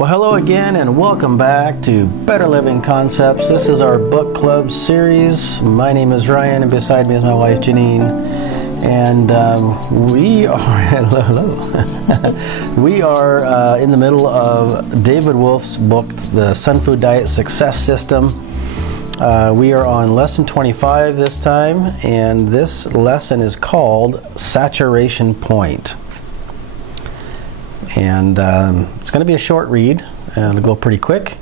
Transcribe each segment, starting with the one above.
Well, hello again and welcome back to Better Living Concepts. This is our book club series. My name is Ryan and beside me is my wife Janine. And we are, hello. We are in the middle of David Wolfe's book, The Sunfood Diet Success System. We are on lesson 25 this time, and this lesson is called Saturation Point. And it's going to be a short read, and it'll go pretty quick.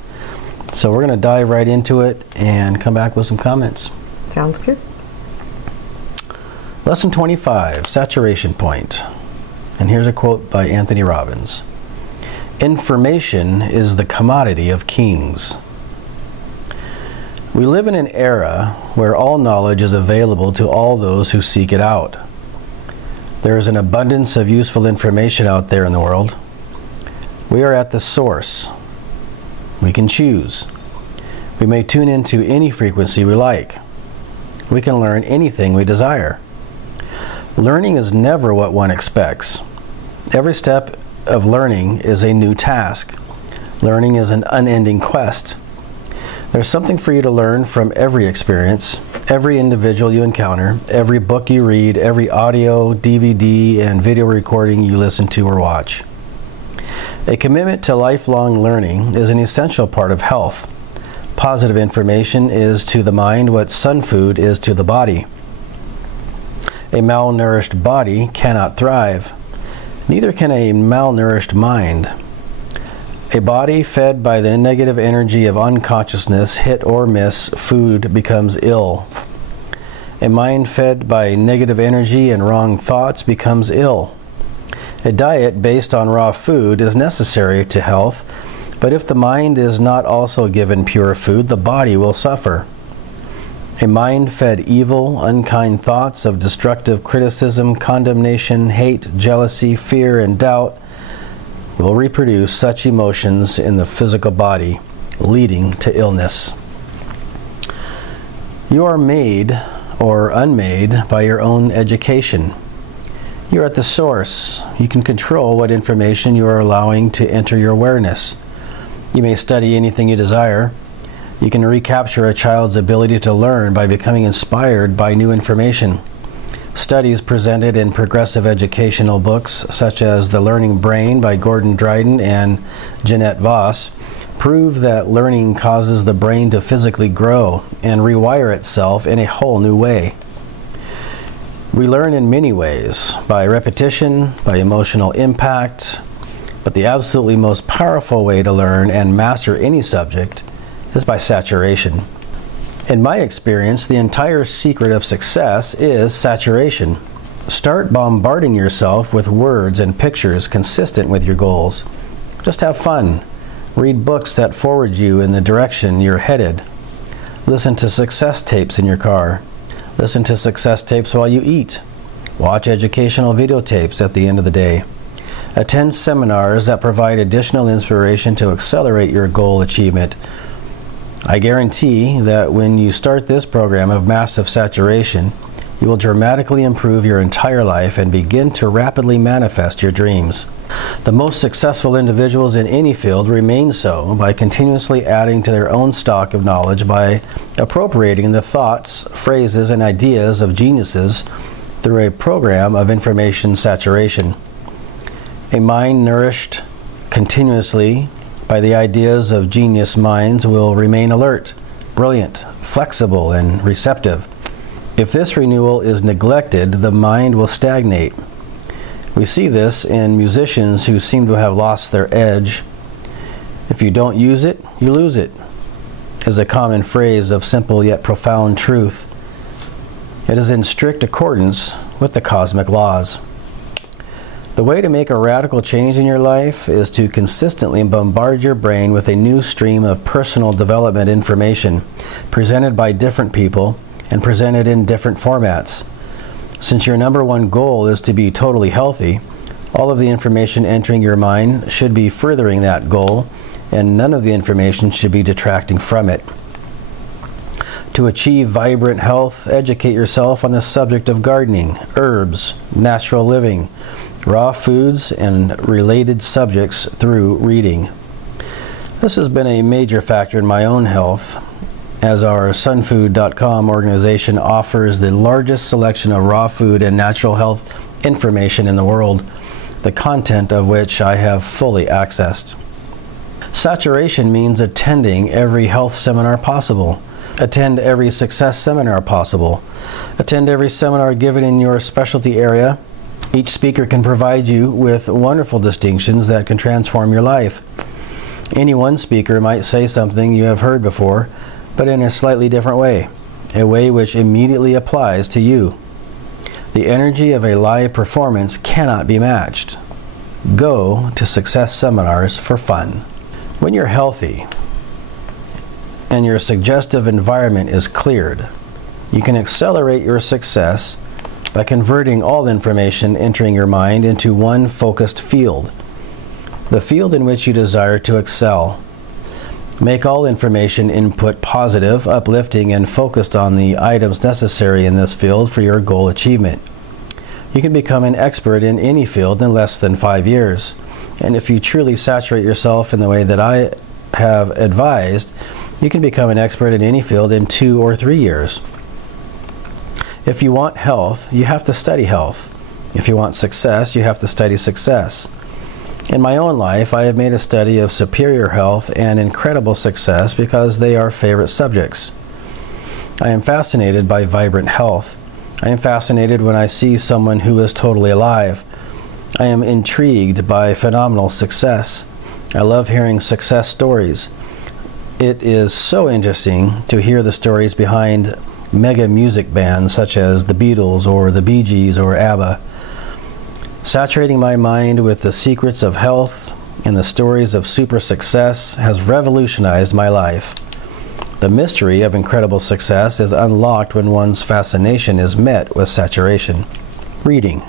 So we're going to dive right into it and come back with some comments. Sounds good. Lesson 25, Saturation Point. And here's a quote by Anthony Robbins. Information is the commodity of kings. We live in an era where all knowledge is available to all those who seek it out. There is an abundance of useful information out there in the world. We are at the source. We can choose. We may tune into any frequency we like. We can learn anything we desire. Learning is never what one expects. Every step of learning is a new task. Learning is an unending quest. There's something for you to learn from every experience, every individual you encounter, every book you read, every audio, DVD, and video recording you listen to or watch. A commitment to lifelong learning is an essential part of health. Positive information is to the mind what Sunfood is to the body. A malnourished body cannot thrive. Neither can a malnourished mind. A body fed by the negative energy of unconsciousness, hit or miss food, becomes ill. A mind fed by negative energy and wrong thoughts becomes ill. A diet based on raw food is necessary to health, but if the mind is not also given pure food, the body will suffer. A mind fed evil, unkind thoughts of destructive criticism, condemnation, hate, jealousy, fear, and doubt will reproduce such emotions in the physical body, leading to illness. You are made or unmade by your own education. You are at the source. You can control what information you are allowing to enter your awareness. You may study anything you desire. You can recapture a child's ability to learn by becoming inspired by new information. Studies presented in progressive educational books such as The Learning Brain by Gordon Dryden and Jeanette Voss prove that learning causes the brain to physically grow and rewire itself in a whole new way. We learn in many ways, by repetition, by emotional impact, but the absolutely most powerful way to learn and master any subject is by saturation. In my experience, the entire secret of success is saturation. Start bombarding yourself with words and pictures consistent with your goals. Just have fun. Read books that forward you in the direction you're headed. Listen to success tapes in your car. Listen to success tapes while you eat. Watch educational videotapes at the end of the day. Attend seminars that provide additional inspiration to accelerate your goal achievement. I guarantee that when you start this program of massive saturation, you will dramatically improve your entire life and begin to rapidly manifest your dreams. The most successful individuals in any field remain so by continuously adding to their own stock of knowledge by appropriating the thoughts, phrases, and ideas of geniuses through a program of information saturation. A mind nourished continuously by the ideas of genius minds will remain alert, brilliant, flexible, and receptive. If this renewal is neglected, the mind will stagnate. We see this in musicians who seem to have lost their edge. If you don't use it, you lose it, is a common phrase of simple yet profound truth. It is in strict accordance with the cosmic laws. The way to make a radical change in your life is to consistently bombard your brain with a new stream of personal development information presented by different people and presented in different formats. Since your number one goal is to be totally healthy, all of the information entering your mind should be furthering that goal, and none of the information should be detracting from it. To achieve vibrant health, educate yourself on the subject of gardening, herbs, natural living, raw foods, and related subjects through reading. This has been a major factor in my own health, as our Sunfood.com organization offers the largest selection of raw food and natural health information in the world, the content of which I have fully accessed. Saturation means attending every health seminar possible. Attend every success seminar possible. Attend every seminar given in your specialty area. Each speaker can provide you with wonderful distinctions that can transform your life. Any one speaker might say something you have heard before, but in a slightly different way, a way which immediately applies to you. The energy of a live performance cannot be matched. Go to success seminars for fun. When you're healthy and your suggestive environment is cleared, you can accelerate your success by converting all the information entering your mind into one focused field, the field in which you desire to excel. Make all information input positive, uplifting, and focused on the items necessary in this field for your goal achievement. You can become an expert in any field in less than 5 years. And if you truly saturate yourself in the way that I have advised, you can become an expert in any field in 2 or 3 years. If you want health, you have to study health. If you want success, you have to study success. In my own life, I have made a study of superior health and incredible success because they are favorite subjects. I am fascinated by vibrant health. I am fascinated when I see someone who is totally alive. I am intrigued by phenomenal success. I love hearing success stories. It is so interesting to hear the stories behind mega music bands such as the Beatles or the Bee Gees or ABBA. Saturating my mind with the secrets of health and the stories of super success has revolutionized my life. The mystery of incredible success is unlocked when one's fascination is met with saturation. Reading.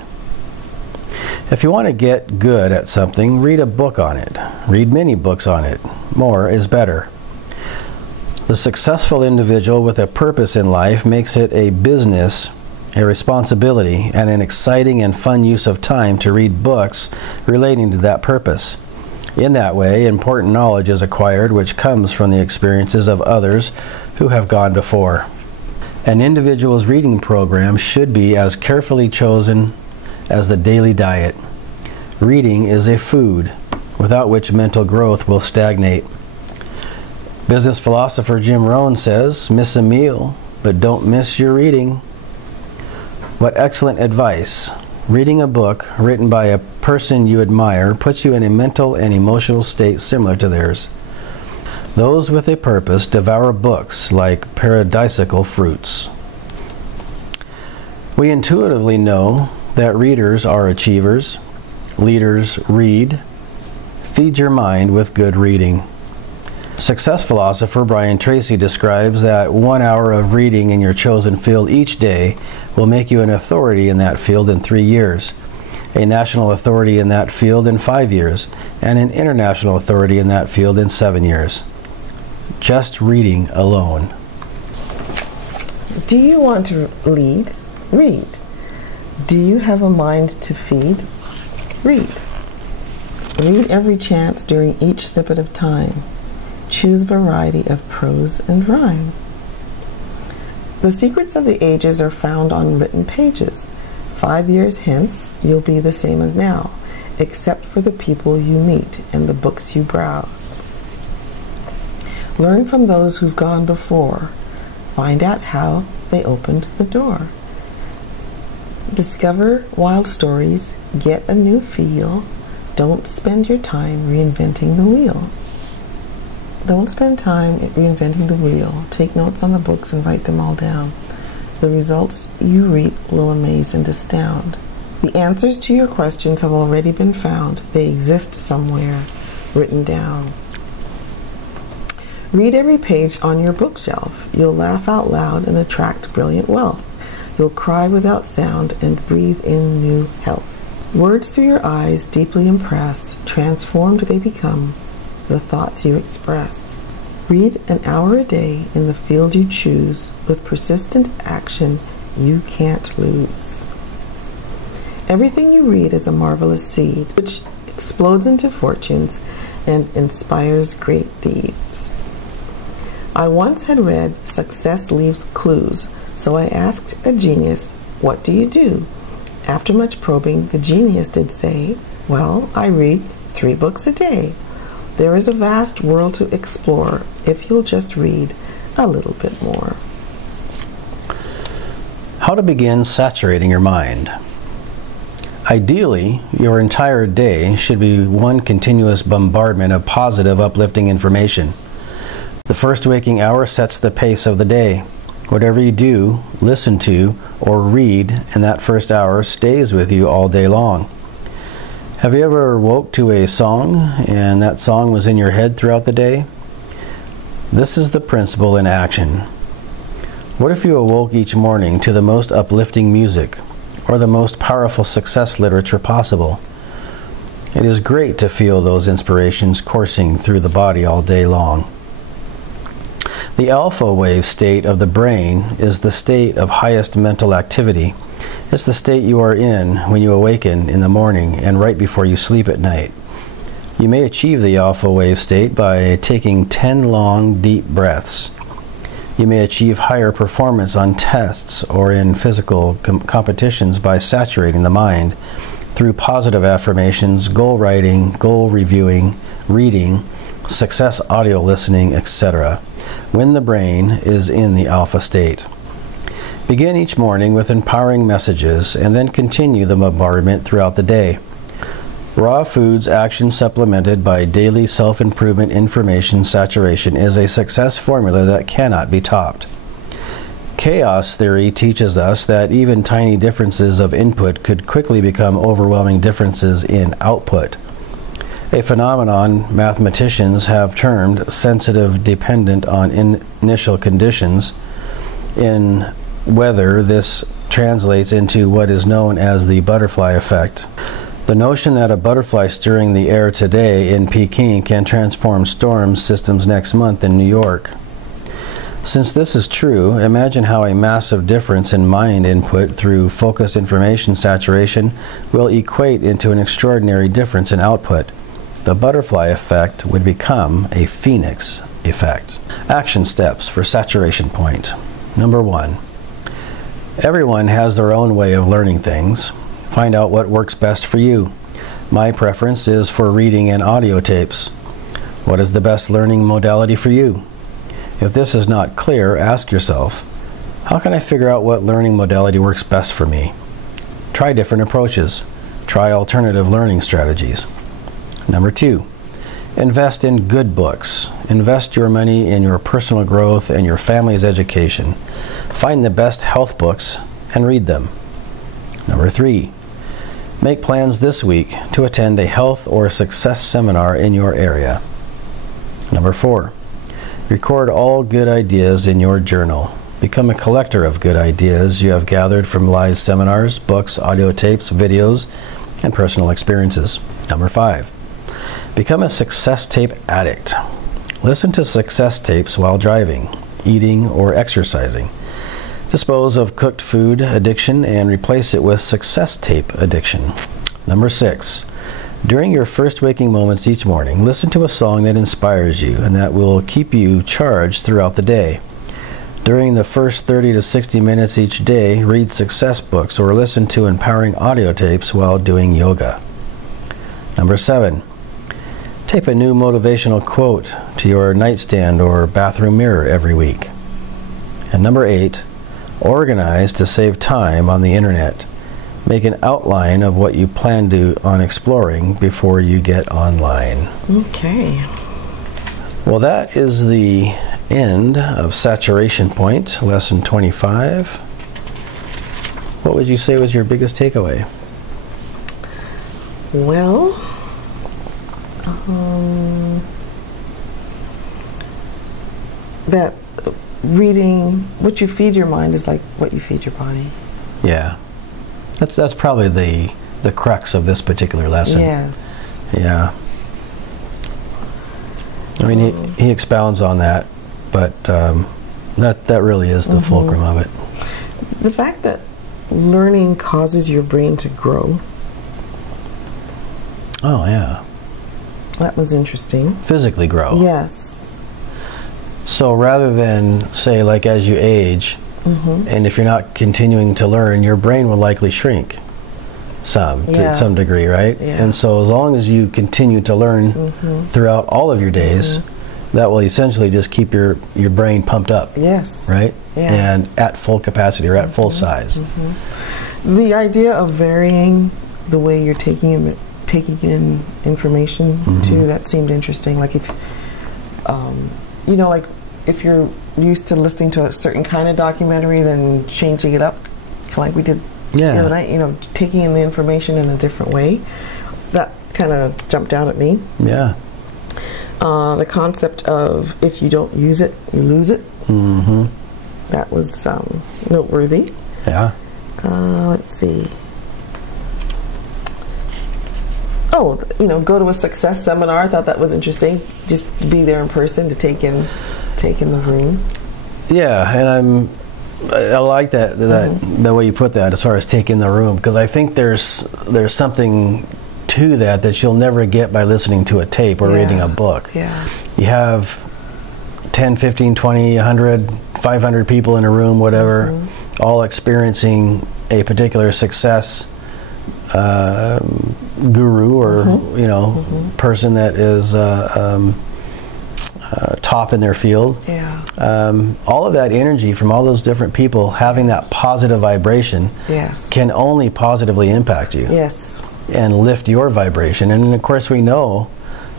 If you want to get good at something, read a book on it. Read many books on it. More is better. The successful individual with a purpose in life makes it a business, a responsibility, and an exciting and fun use of time to read books relating to that purpose. In that way, important knowledge is acquired which comes from the experiences of others who have gone before. An individual's reading program should be as carefully chosen as the daily diet. Reading is a food, without which mental growth will stagnate. Business philosopher Jim Rohn says, "Miss a meal, but don't miss your reading." What excellent advice. Reading a book written by a person you admire puts you in a mental and emotional state similar to theirs. Those with a purpose devour books like paradisical fruits. We intuitively know that readers are achievers. Leaders read. Feed your mind with good reading. Success philosopher Brian Tracy describes that 1 hour of reading in your chosen field each day will make you an authority in that field in 3 years, a national authority in that field in 5 years, and an international authority in that field in 7 years. Just reading alone. Do you want to lead? Read. Do you have a mind to feed? Read. Read every chance during each snippet of time. Choose variety of prose and rhyme. The secrets of the ages are found on written pages. 5 years hence, you'll be the same as now, except for the people you meet and the books you browse. Learn from those who've gone before. Find out how they opened the door. Discover wild stories. Get a new feel. Don't spend your time reinventing the wheel. Don't spend time reinventing the wheel. Take notes on the books and write them all down. The results you reap will amaze and astound. The answers to your questions have already been found. They exist somewhere, written down. Read every page on your bookshelf. You'll laugh out loud and attract brilliant wealth. You'll cry without sound and breathe in new health. Words through your eyes deeply impress. Transformed they become the thoughts you express. Read an hour a day in the field you choose. With persistent action, you can't lose. Everything you read is a marvelous seed, which explodes into fortunes and inspires great deeds. I once had read Success Leaves Clues, so I asked a genius, "What do you do?" After much probing, the genius did say, "Well, I read 3 books a day." There is a vast world to explore if you'll just read a little bit more. How to begin saturating your mind. Ideally, your entire day should be one continuous bombardment of positive, uplifting information. The first waking hour sets the pace of the day. Whatever you do, listen to, or read in that first hour stays with you all day long. Have you ever woke to a song and that song was in your head throughout the day? This is the principle in action. What if you awoke each morning to the most uplifting music or the most powerful success literature possible? It is great to feel those inspirations coursing through the body all day long. The alpha wave state of the brain is the state of highest mental activity. It's the state you are in when you awaken in the morning and right before you sleep at night. You may achieve the alpha wave state by taking 10 long, deep breaths. You may achieve higher performance on tests or in physical competitions by saturating the mind through positive affirmations, goal writing, goal reviewing, reading, success audio listening, etc., when the brain is in the alpha state. Begin each morning with empowering messages and then continue the bombardment throughout the day. Raw foods action supplemented by daily self-improvement information saturation is a success formula that cannot be topped. Chaos theory teaches us that even tiny differences of input could quickly become overwhelming differences in output. A phenomenon mathematicians have termed sensitive dependent on initial conditions, in whether this translates into what is known as the butterfly effect. The notion that a butterfly stirring the air today in Peking can transform storm systems next month in New York. Since this is true, imagine how a massive difference in mind input through focused information saturation will equate into an extraordinary difference in output. The butterfly effect would become a phoenix effect. Action steps for saturation point. Number 1. Everyone has their own way of learning things. Find out what works best for you. My preference is for reading and audio tapes. What is the best learning modality for you? If this is not clear, ask yourself, how can I figure out what learning modality works best for me? Try different approaches. Try alternative learning strategies. Number 2, invest in good books. Invest your money in your personal growth and your family's education. Find the best health books and read them. Number 3, make plans this week to attend a health or success seminar in your area. Number 4, record all good ideas in your journal. Become a collector of good ideas you have gathered from live seminars, books, audio tapes, videos, and personal experiences. Number 5, become a success tape addict. Listen to success tapes while driving, eating, or exercising. Dispose of cooked food addiction and replace it with success tape addiction. Number 6, during your first waking moments each morning, listen to a song that inspires you and that will keep you charged throughout the day. During the first 30 to 60 minutes each day, read success books or listen to empowering audio tapes while doing yoga. Number 7, tape a new motivational quote to your nightstand or bathroom mirror every week. And number 8, organize to save time on the internet. Make an outline of what you plan on exploring before you get online. Okay. Well, that is the end of Saturation Point, Lesson 25. What would you say was your biggest takeaway? Well, that reading, what you feed your mind is like what you feed your body. Yeah. That's probably the crux of this particular lesson. Yes. Yeah. I mean, he expounds on that, but that really is the fulcrum of it. The fact that learning causes your brain to grow. Oh, yeah. That was interesting. Physically grow. Yes. So rather than, say, like as you age, and if you're not continuing to learn, your brain will likely shrink to some degree, right? Yeah. And so as long as you continue to learn throughout all of your days, that will essentially just keep your brain pumped up. Yes. Right? Yeah. And at full capacity or at full size. The idea of varying the way you're taking in information too, that seemed interesting. Like if, you know, like if you're used to listening to a certain kind of documentary, then changing it up, kind of like we did the other night, you know, taking in the information in a different way. That kind of jumped out at me. Yeah. The concept of if you don't use it, you lose it. That was noteworthy. Yeah. Let's see. Oh, you know, go to a success seminar. I thought that was interesting. Just be there in person to take in the room. Yeah, and I like that the way you put that as far as take in the room, because I think there's something to that you'll never get by listening to a tape or reading a book. Yeah. You have 10, 15, 20, 100, 500 people in a room, whatever, all experiencing a particular success guru or you know person that is top in their field. Yeah. All of that energy from all those different people having that positive vibration can only positively impact you. Yes. And lift your vibration. And of course we know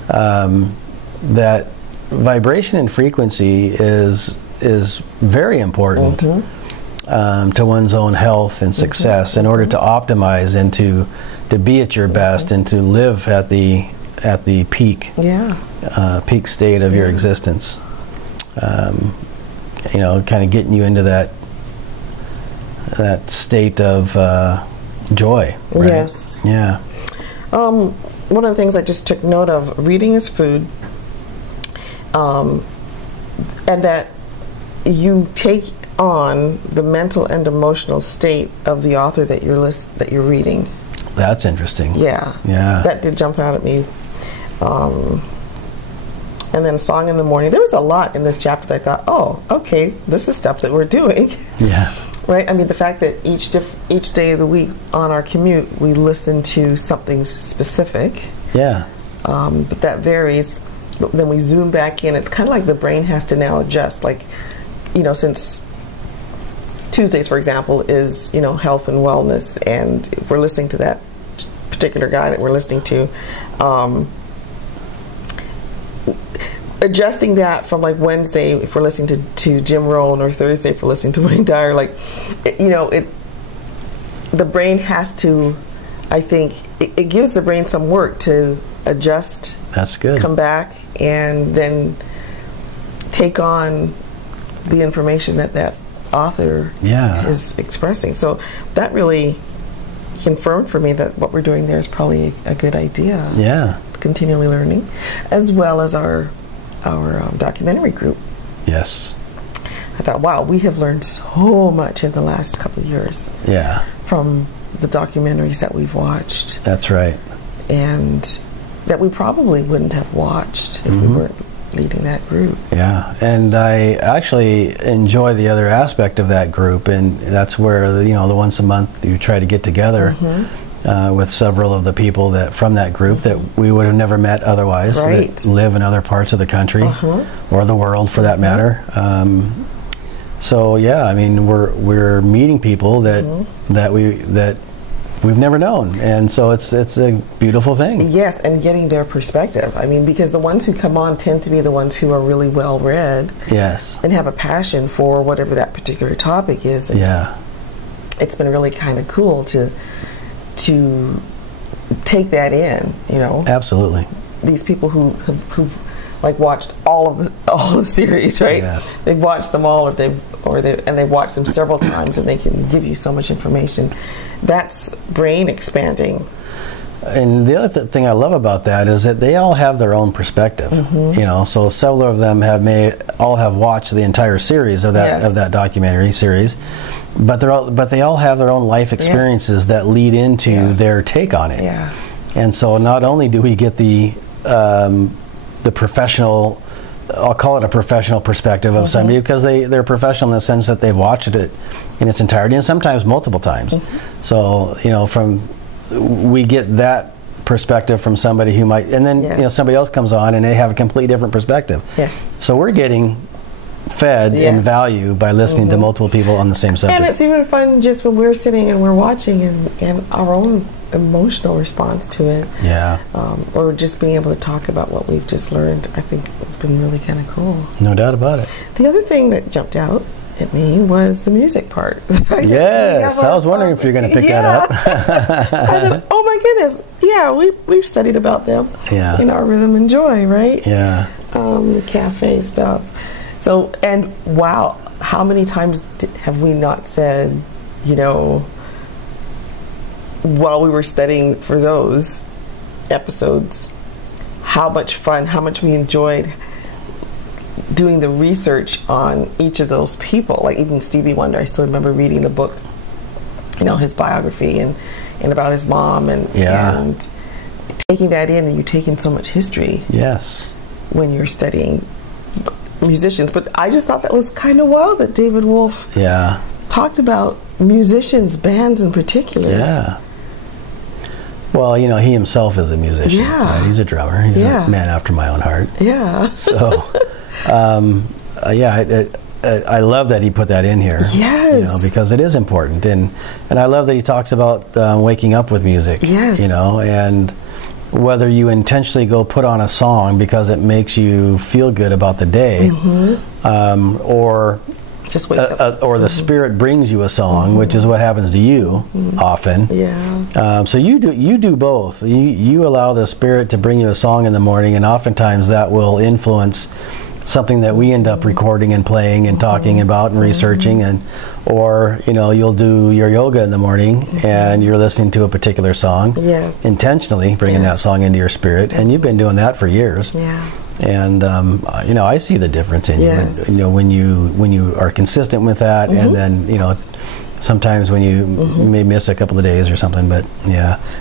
that vibration and frequency is very important to one's own health and success in order to optimize and to be at your best and to live at the peak peak state of your existence. You know, kind of getting you into that state of joy, right? Yes. Yeah. One of the things I just took note of, reading is food, and that you take on the mental and emotional state of the author that you're reading. That's interesting. Yeah. Yeah. That did jump out at me. And then Song in the Morning. There was a lot in this chapter that I thought, oh, okay, this is stuff that we're doing. Yeah. Right? I mean, the fact that each day of the week on our commute, we listen to something specific. Yeah. But that varies. But then we zoom back in. It's kind of like the brain has to now adjust. Like, you know, since Tuesdays, for example, is, you know, health and wellness. And if we're listening to that particular guy that we're listening to, adjusting that from like Wednesday if we're listening to Jim Rohn, or Thursday if we're listening to Wayne Dyer, like, you know, the brain has to, I think, it gives the brain some work to adjust. That's good. Come back and then take on the information that author is expressing. So that really confirmed for me that what we're doing there is probably a good idea. Yeah. Continually learning, as well as our documentary group. Yes. I thought, wow, we have learned so much in the last couple of years. Yeah. From the documentaries that we've watched. That's right. And that we probably wouldn't have watched if we weren't leading that group. Yeah, and I actually enjoy the other aspect of that group, and that's where, you know, the once a month you try to get together with several of the people that from that group that we would have never met otherwise, that live in other parts of the country or the world for that matter. So yeah, I mean, we're meeting people that we've never known, and so it's a beautiful thing. Yes, and getting their perspective. I mean, because the ones who come on tend to be the ones who are really well read. Yes. And have a passion for whatever that particular topic is. And it's been really kind of cool to take that in, you know. Absolutely. These people who've like watched all the series, right? Yes. They've watched them all, and they've watched them several times, and they can give you so much information. That's brain expanding. And the other thing I love about that is that they all have their own perspective. You know, so several of them may all have watched the entire series of that documentary series, but they all have their own life experiences that lead into their take on it. Yeah. And so not only do we get the the professional, I'll call it a professional perspective of somebody, because they're professional in the sense that they've watched it in its entirety, and sometimes multiple times. So, we get that perspective from somebody who might, and then somebody else comes on and they have a completely different perspective. Yes. So we're getting fed in value by listening to multiple people on the same subject. And it's even fun just when we're sitting and we're watching and our own emotional response to it. Yeah. Or just being able to talk about what we've just learned. I think it's been really kind of cool. No doubt about it. The other thing that jumped out at me was the music part. Yes, I was wondering if you're going to pick that up. I thought, oh my goodness, yeah, we've studied about them in our Rhythm and Joy, right? Yeah. The cafe stuff. So, and wow, how many times have we not said, while we were studying for those episodes, how much fun, how much we enjoyed doing the research on each of those people. Like even Stevie Wonder, I still remember reading the book, his biography and about his mom and taking that in, and you take in so much history. Yes. When you're studying musicians. But I just thought that was kind of wild that David Wolfe talked about musicians, bands in particular. Yeah. Well, he himself is a musician. Yeah. Right? He's a drummer. He's a man after my own heart. Yeah. So, I love that he put that in here. Yes. Because it is important, and I love that he talks about waking up with music. Yes. And whether you intentionally go put on a song because it makes you feel good about the day, or just wake up. Or the Spirit brings you a song, which is what happens to you often. Yeah. So you do both. You allow the Spirit to bring you a song in the morning, and oftentimes that will influence something that we end up recording and playing and talking about and researching, or you'll do your yoga in the morning and you're listening to a particular song, intentionally bringing that song into your spirit, and you've been doing that for years. Yeah. And I see the difference in you. When you are consistent with that, and then sometimes when you may miss a couple of days or something, but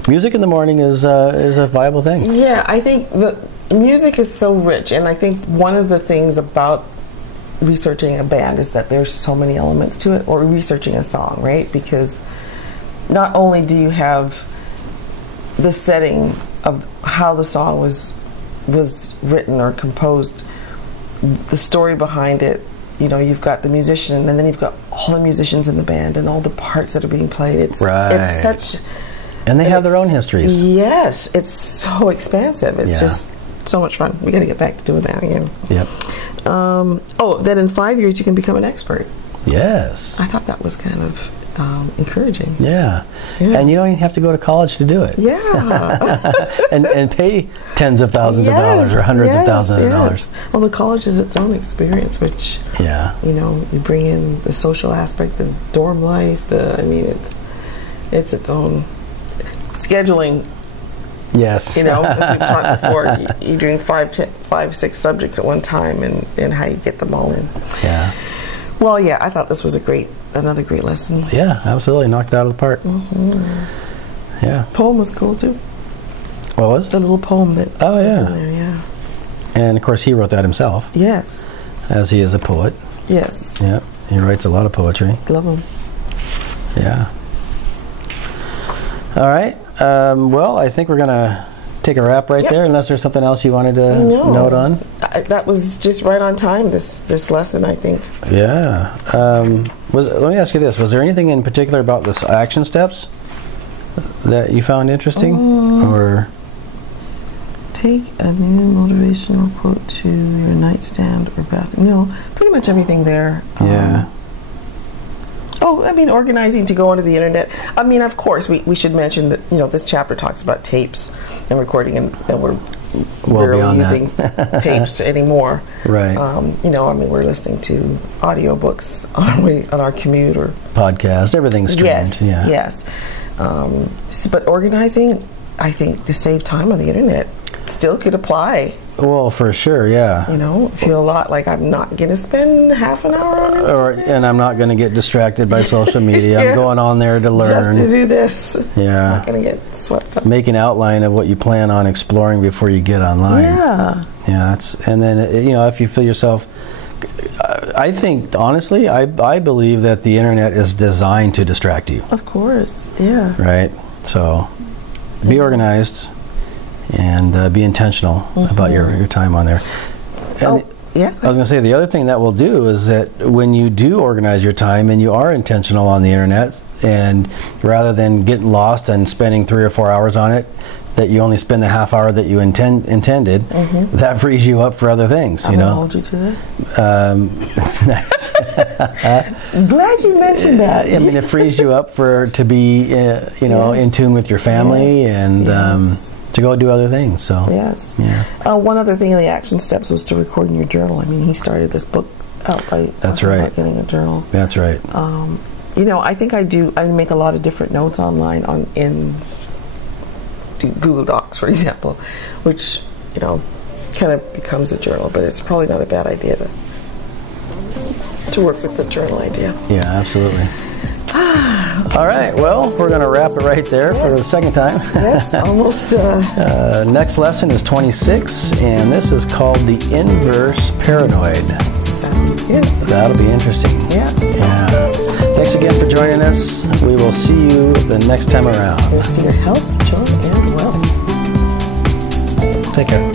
music in the morning is a viable thing. Yeah, I think the music is so rich, and I think one of the things about researching a band is that there's so many elements to it, or researching a song, right? Because not only do you have the setting of how the song was written or composed, the story behind it, you've got the musician, and then you've got all the musicians in the band and all the parts that are being played. It's such... And they have their own histories. Yes, it's so expansive. It's just so much fun. We got to get back to doing that again. Yep. That in 5 years you can become an expert. Yes. I thought that was kind of encouraging. Yeah. And you don't even have to go to college to do it. Yeah. and pay tens of thousands of dollars or hundreds of thousands of dollars. Well, the college is its own experience, which you bring in the social aspect, the dorm life. It's its own scheduling. Yes. As we've talked before, you're doing 5, 6 subjects at one time, and how you get them all in. Yeah. Well, I thought this was another great lesson. Yeah, absolutely. Knocked it out of the park. Yeah. Poem was cool, too. What was? The little poem that was in there, yeah. And, of course, he wrote that himself. Yes. As he is a poet. Yes. Yeah. He writes a lot of poetry. Love him. Yeah. All right. Well, I think we're going to take a wrap right there, unless there's something else you wanted to note on. That was just right on time, this lesson, I think. Yeah. Let me ask you this. Was there anything in particular about this action steps that you found interesting? Or take a new motivational quote to your nightstand or bathroom. No, pretty much everything there. Organizing to go onto the internet. Of course, we should mention that this chapter talks about tapes and recording, and we're rarely using tapes anymore. Right. We're listening to audiobooks on our commute or podcast. Everything's streamed. Yes. But organizing, I think, to save time on the internet still could apply Well, for sure, yeah. You know, feel a lot like I'm not going to spend half an hour on Instagram. And I'm not going to get distracted by social media. Yeah. I'm going on there to learn. Just to do this. Yeah. I'm not going to get swept up. Make an outline of what you plan on exploring before you get online. Yeah. Yeah, and then, if you feel yourself, I think, honestly, I believe that the internet is designed to distract you. Of course, yeah. Right? So, be organized and be intentional about your time on there. And yeah. I was going to say, the other thing that will do is that when you do organize your time and you are intentional on the internet, and rather than getting lost and spending 3 or 4 hours on it, that you only spend the half hour that you intended, that frees you up for other things. I'm gonna hold you to that. Nice. Glad you mentioned that. I mean, it frees you up to be, in tune with your family and to go do other things. So yes. Yeah. One other thing in the action steps was to record in your journal. I mean, he started this book out by That's right. about getting a journal. That's right. I think I make a lot of different notes online in Google Docs, for example, which, kind of becomes a journal, but it's probably not a bad idea to work with the journal idea. Yeah, absolutely. All right, well, we're going to wrap it right there for the second time. Yes, almost. Next lesson is 26, and this is called the inverse paranoid. Sounds good. That'll be interesting. Yeah. Thanks again for joining us. We will see you the next time around. Here's to your health, joy, and wealth. Take care.